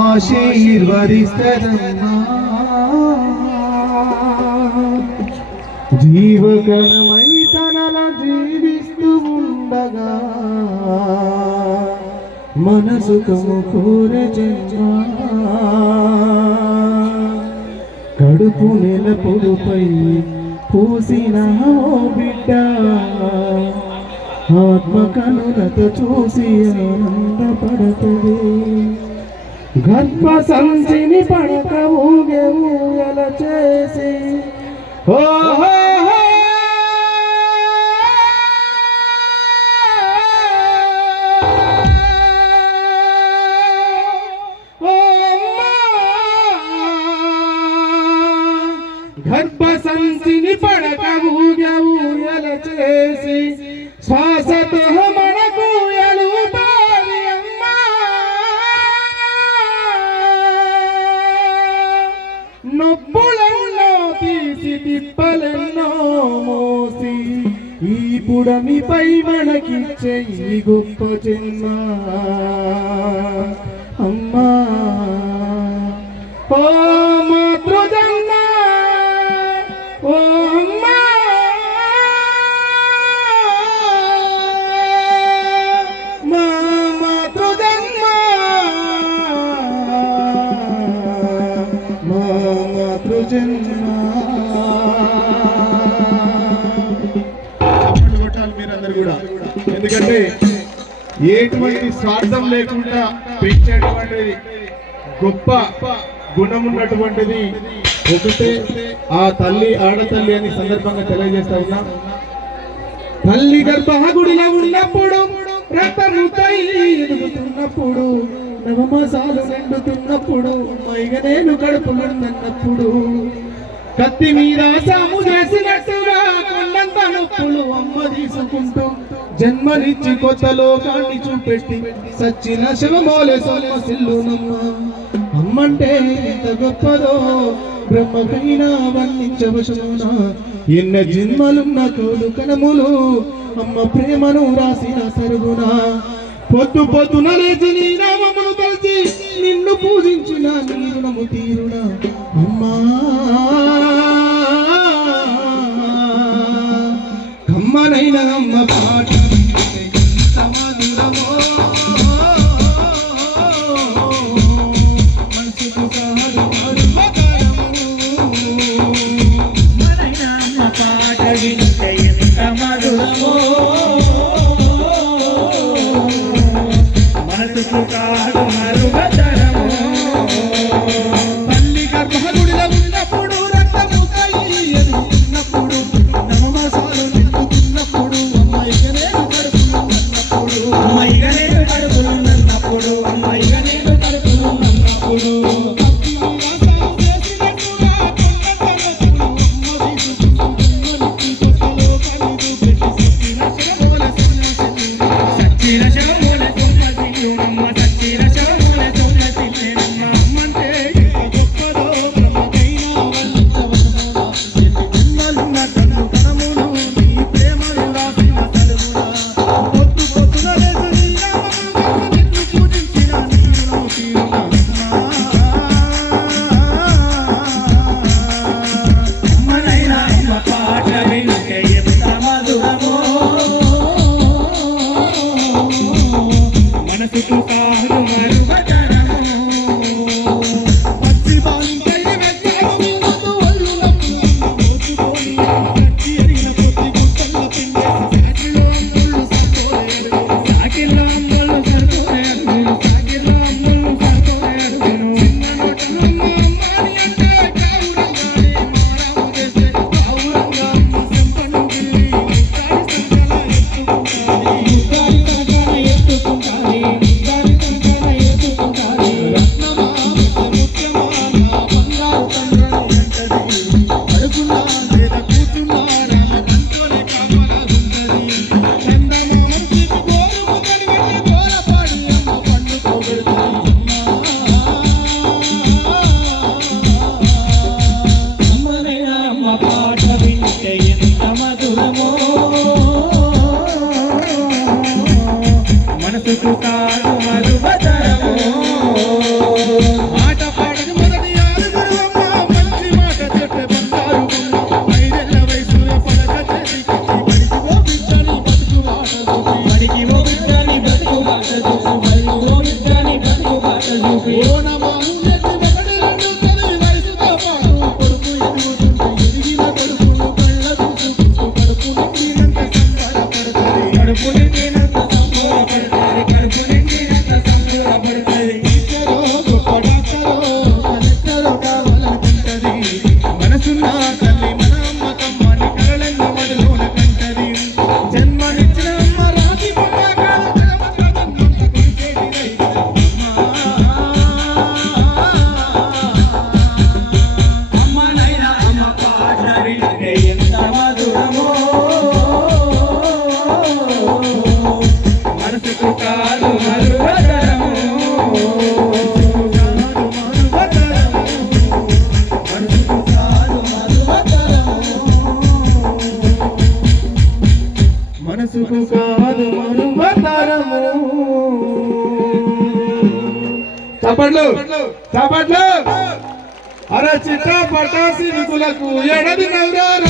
ఆశీర్వదిస్తదమ్మా జీవకణమై తనల జీవిస్తూ ఉండగా మనసు కోరే జన్మ కడుపు నెలపుడుపై పూసిన బిడ్డ ఆత్మ కనులతో చూసి ఆనందపడతది గర్భ సంచిని పడక ఊగే ఊయల చేసి గర్భ సంచిని పడక ఊగే ఊయల చేసి శ్వాసతో మనకు ఎలుబావి అమ్మా నొప్పులెన్నో తీసి తిప్పలెన్నో మోసి ఈ పుడమిపై మనకిచ్చే ఈ గొప్ప జన్మ అమ్మా ఓ మాతృజన్మ ఓ అమ్మా మీరందరూ కూడా ఎందుకంటే ఎటువంటి స్వార్థం లేకుండా పెంచేటువంటి గొప్ప గుణం ఉన్నటువంటిది ఒకటే ఆ తల్లి ఆడతల్లి అని సందర్భంగా తెలియజేస్తా ఉన్నా. తల్లి గర్భగుడిలో ఉన్నప్పుడు రక్తముతై ఎదుగుతున్నప్పుడు నవమాసాలు నిండుతున్నప్పుడు మైగనేను కడుపులున్నప్పుడు కత్తి మీద సాము చేసినట్టుగా కొండంత నొప్పులు అమ్మ తీసుకుంటూ జన్మనిచ్చి కొత్త లోకాన్ని చూపెట్టి సచ్చిన శవమోలే సొమ్మసిల్లునమ్మ అమ్మంటే ఎంత గొప్పదో బ్రహ్మపైన వర్ణించవశమునా ఎన్న జన్మలున్న కోడు కణములు అమ్మ ప్రేమను రాసిన సరుగునా పొద్దు పొద్దున లేచి నీ నామమును తలచి నిన్ను పూజించిన నీ రుణము తీరునా అమ్మా కమ్మనైన అమ్మ పాట తల్లి గర్భగుడిలో ఉన్నప్పుడు రక్తముతై ఎదుగుతున్నప్పుడు నవమాసాలు నిండుతున్నప్పుడు అమ్మాయిగా నేను కడుపులు నన్నప్పుడు మనసుకు కాదు మరువతరము. చప్పట్లు చప్పట్లు. అరే చిట్టా పటాసి నిధులకు ఎడది నవ్వురా